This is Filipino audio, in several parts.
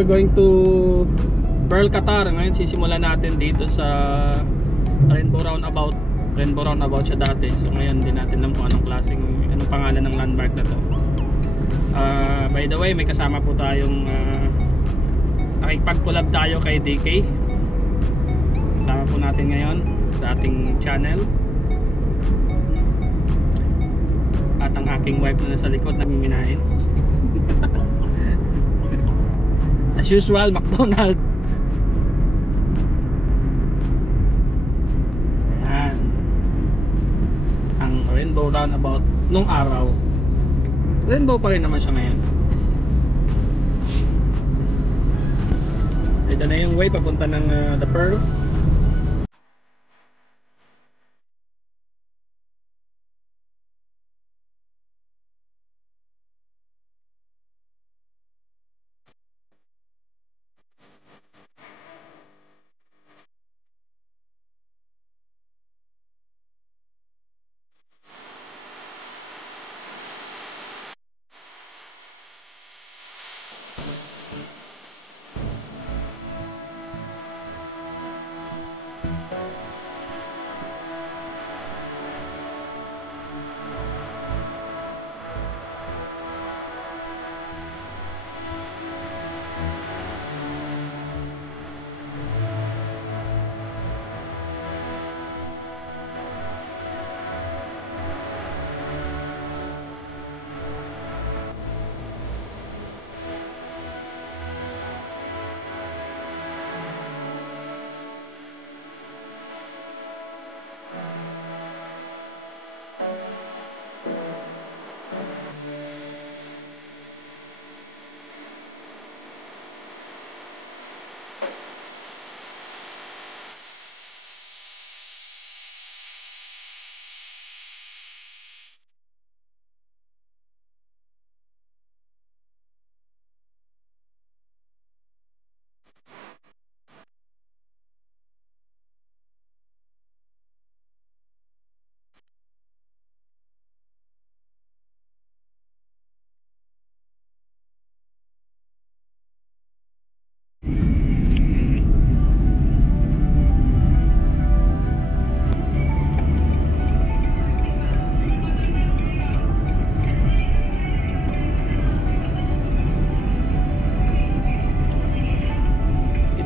we're going to Pearl Qatar. Ngayon sisimulan natin dito sa Rainbow Roundabout. Rainbow Roundabout siya dati. So ngayon hindi natin alam kung anong klaseng, anong pangalan ng landmark na to. By the way, may kasama po tayong nakipag-collab tayo kay DK. Kasama po natin ngayon sa ating channel. At ang aking wife na nasa likod namiminahin. As usual, McDonald's. Ayan. Ang Rainbow Roundabout nung araw. Rainbow pa rin naman siya ngayon. So, ito na yung way papunta ng The Pearl.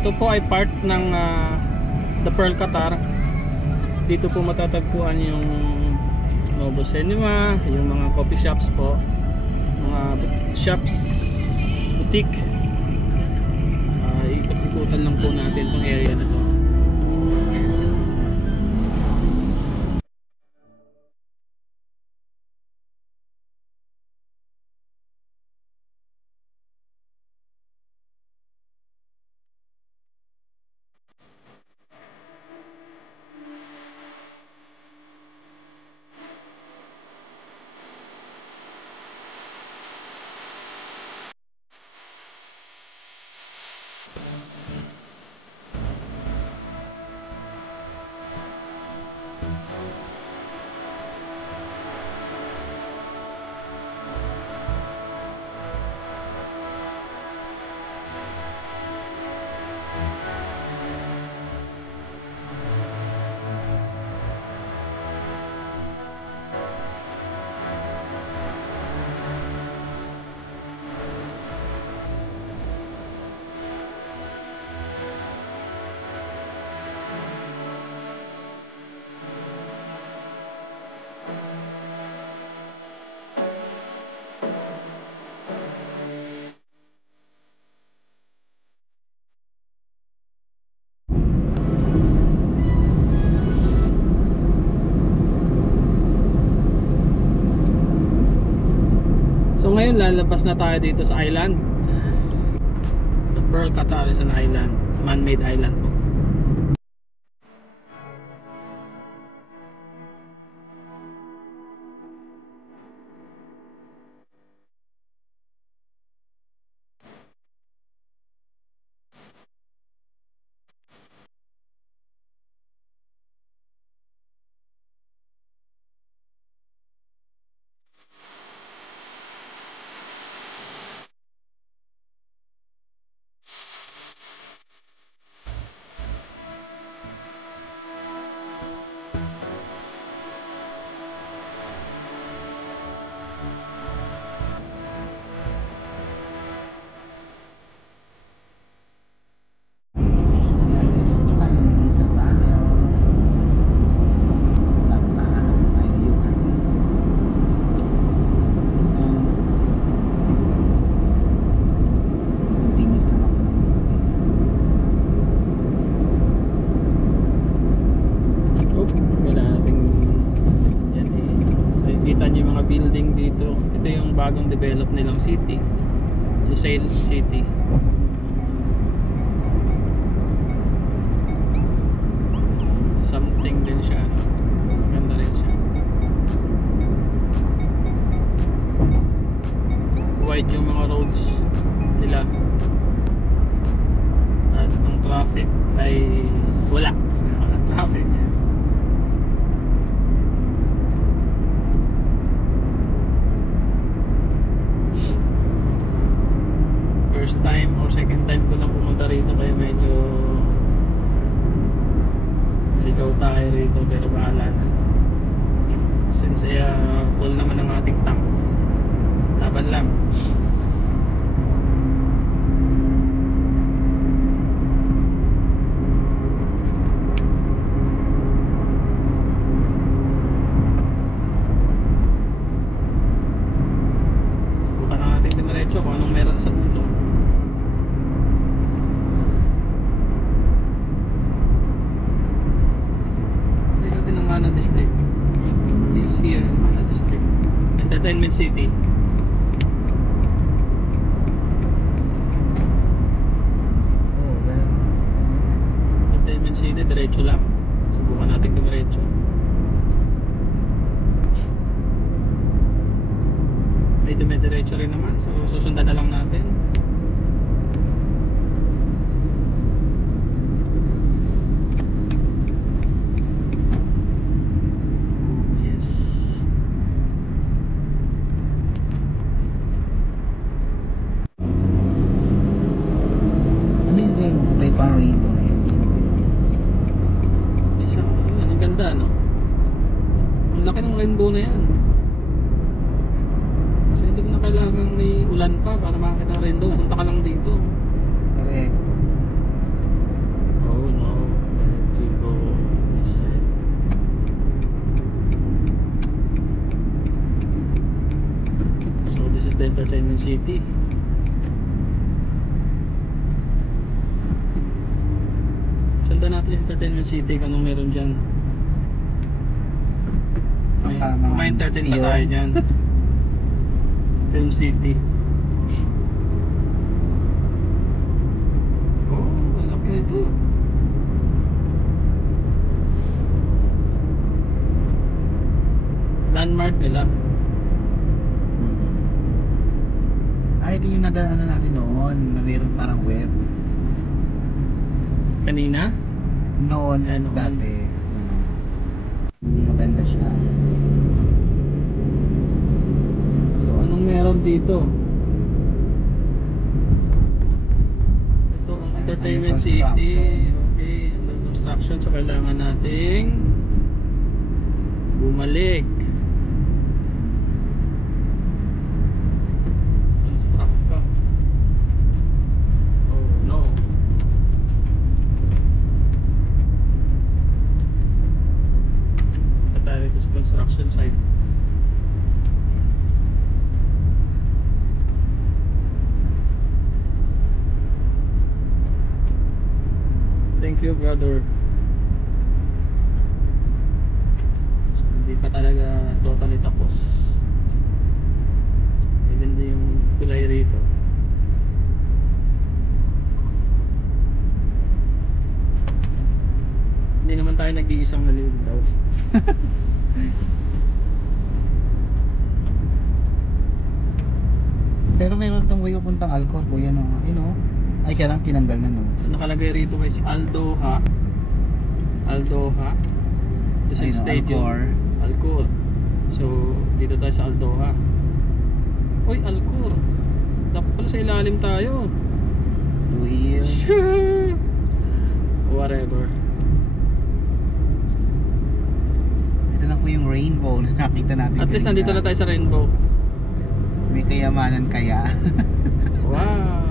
Ito po ay part ng The Pearl Qatar. Dito po matatagpuan yung Novo Cinema, yung mga coffee shops po, mga shops, boutique. Ikot-ikutan lang po natin itong area na to. So ngayon lalabas na tayo dito sa island. The Pearl Qatar is an island, man-made island po. bagong develop nilang city, Lusail City. Something din siya, ganda rin siya. Wide yung mga roads nila at ang traffic ay wala. Traffic. First time or second time ko lang pumunta rito, kaya medyo ligaw tayo rito, pero bahala na. Since full naman ang ating tank, laban lang. Bukan na natin diretso kung anong meron sa dulo. Mana District is here, Mana District, Entertainment City. Oh, well. Entertainment City, diretso lang. Subukan natin dumiretso. May dumiretso rin naman, so susundan na lang natin. Rainbow na yan. So hindi mo na kailangan may ulan pa para makakita ng rainbow. Punta ka lang dito. Okay. Oh no, let's go this side. So this is the Entertainment City. Sundan natin yung Entertainment City kung anong meron dyan. May entertain pa tayo dyan. Film City. Oh, malaki ito. Landmark nila. Ay, ito yung nadaanan natin noon na mayroon parang web. Kanina? Noon, Ano? dati. Maganda siya. Meron dito. Ito ang Entertainment City. Okay, under construction, so kailangan nating bumalik. Construct ka. Oh no. Ito tayo dito sa construction site. Thank you, brother. So, hindi pa talaga totally tapos. Maganda yung kulay rito. Hindi naman tayo nag-iisang nalilig daw. Pero mayroon itong way papuntang Alcor po yan o. Yun o. Ay, kaya lang tinanggal na no. Nakalagay rito kay si Aldoha. Aldoha. Ito sa stadium. Alcor. Alcor. So, dito tayo sa Aldoha. Uy, Alcor. Dapat pala sa ilalim tayo. Luhil. Whatever. Ito na po yung rainbow na nakita natin. At least nandito na tayo sa rainbow. May kayamanan kaya. Wow.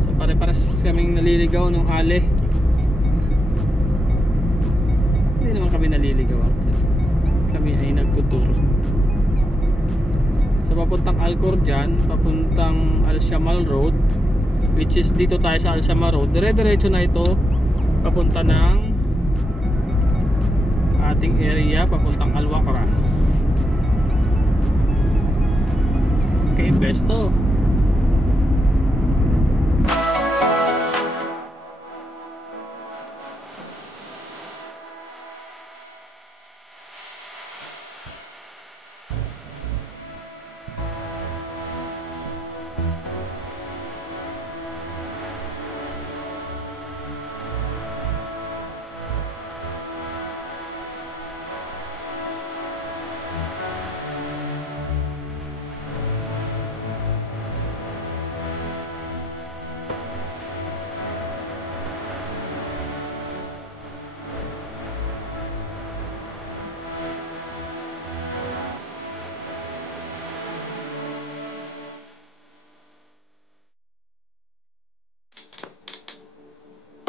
So pare-pares kaming naliligaw nung ale. Hindi naman kami naliligaw actually. Kami ay nagtutur. So papuntang Alcor dyan, papuntang Al-Shamal Road, which is dito tayo sa Al-Shamal Road. Dire-diretso na ito papunta ng ating area papuntang Alwakra. Okay, pesto.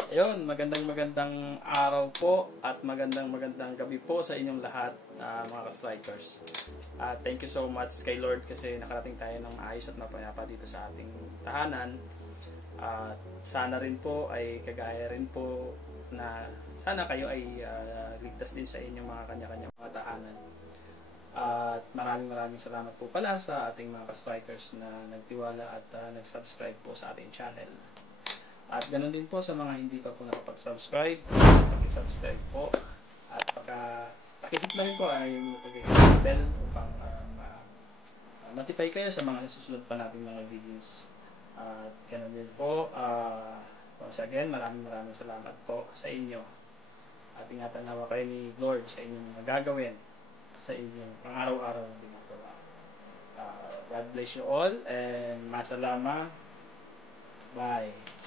Ayun, magandang araw po at magandang gabi po sa inyong lahat, mga ka-strikers. Thank you so much kay Lord kasi nakarating tayo ng maayos at mapayapa dito sa ating tahanan. Sana rin po ay kagaya rin po na sana kayo ay ligtas din sa inyong mga kanya-kanyang mga tahanan. At maraming salamat po pala sa ating mga ka-strikers na nagtiwala at nag-subscribe po sa ating channel. At ganoon din po sa mga hindi pa po nakapag-subscribe, pag-subscribe po. At pakihit na rin po yung bell upang notify kayo sa mga susunod pa nating mga videos. At ganoon din po, once again, maraming salamat po sa inyo. At ingatan nawa kayo ni Lord sa inyong magagawin, sa inyong pang-araw-araw na ginagawa. God bless you all and masalama. Bye.